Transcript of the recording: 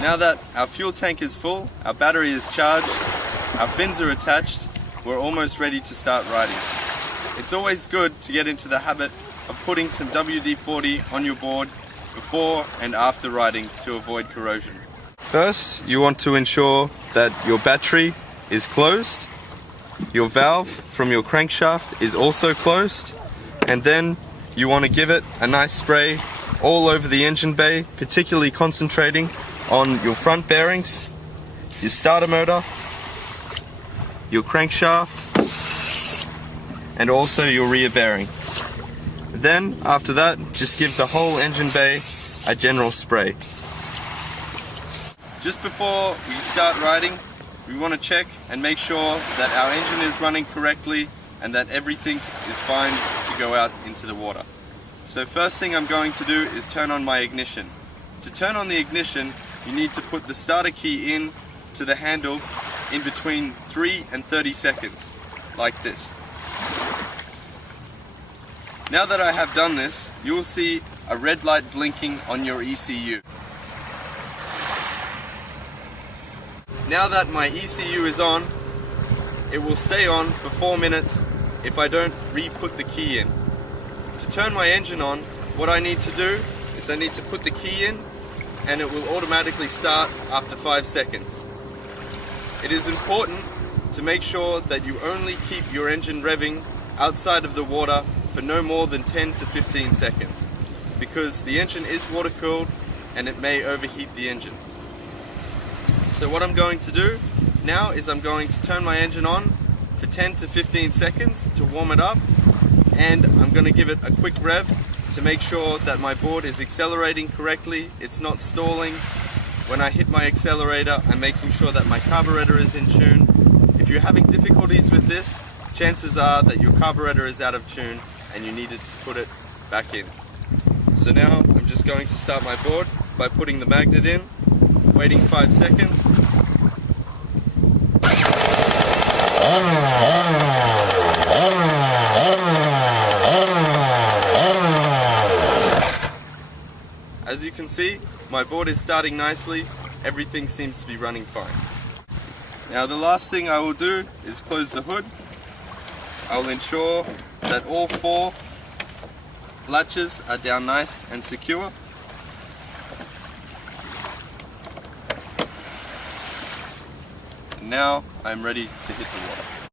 Now that our fuel tank is full, our battery is charged, our fins are attached, we're almost ready to start riding. It's always good to get into the habit of putting some WD-40 on your board before and after riding to avoid corrosion. First, you want to ensure that your battery is closed, your valve from your crankshaft is also closed, and then you want to give it a nice spray all over the engine bay, particularly concentrating on your front bearings, your starter motor, your crankshaft, and also your rear bearing. Then, after that, just give the whole engine bay a general spray. Just before we start riding, we want to check and make sure that our engine is running correctly and that everything is fine to go out into the water. So first thing I'm going to do is turn on my ignition. To turn on the ignition, you need to put the starter key in to the handle in between 3 and 30 seconds, like this. Now that I have done this, you will see a red light blinking on your ECU. Now that my ECU is on, it will stay on for 4 minutes if I don't re-put the key in. To turn my engine on, what I need to do is I need to put the key in and it will automatically start after 5 seconds. It is important to make sure that you only keep your engine revving outside of the water for no more than 10 to 15 seconds because the engine is water cooled and it may overheat the engine. So what I'm going to do now is I'm going to turn my engine on for 10 to 15 seconds to warm it up, and I'm going to give it a quick rev to make sure that my board is accelerating correctly, it's not stalling. When I hit my accelerator, I'm making sure that my carburetor is in tune. If you're having difficulties with this, chances are that your carburetor is out of tune and you needed to put it back in. So now I'm just going to start my board by putting the magnet in, waiting 5 seconds. As you can see, my board is starting nicely, everything seems to be running fine. Now the last thing I will do is close the hood. I will ensure that all 4 latches are down nice and secure. And now I'm ready to hit the water.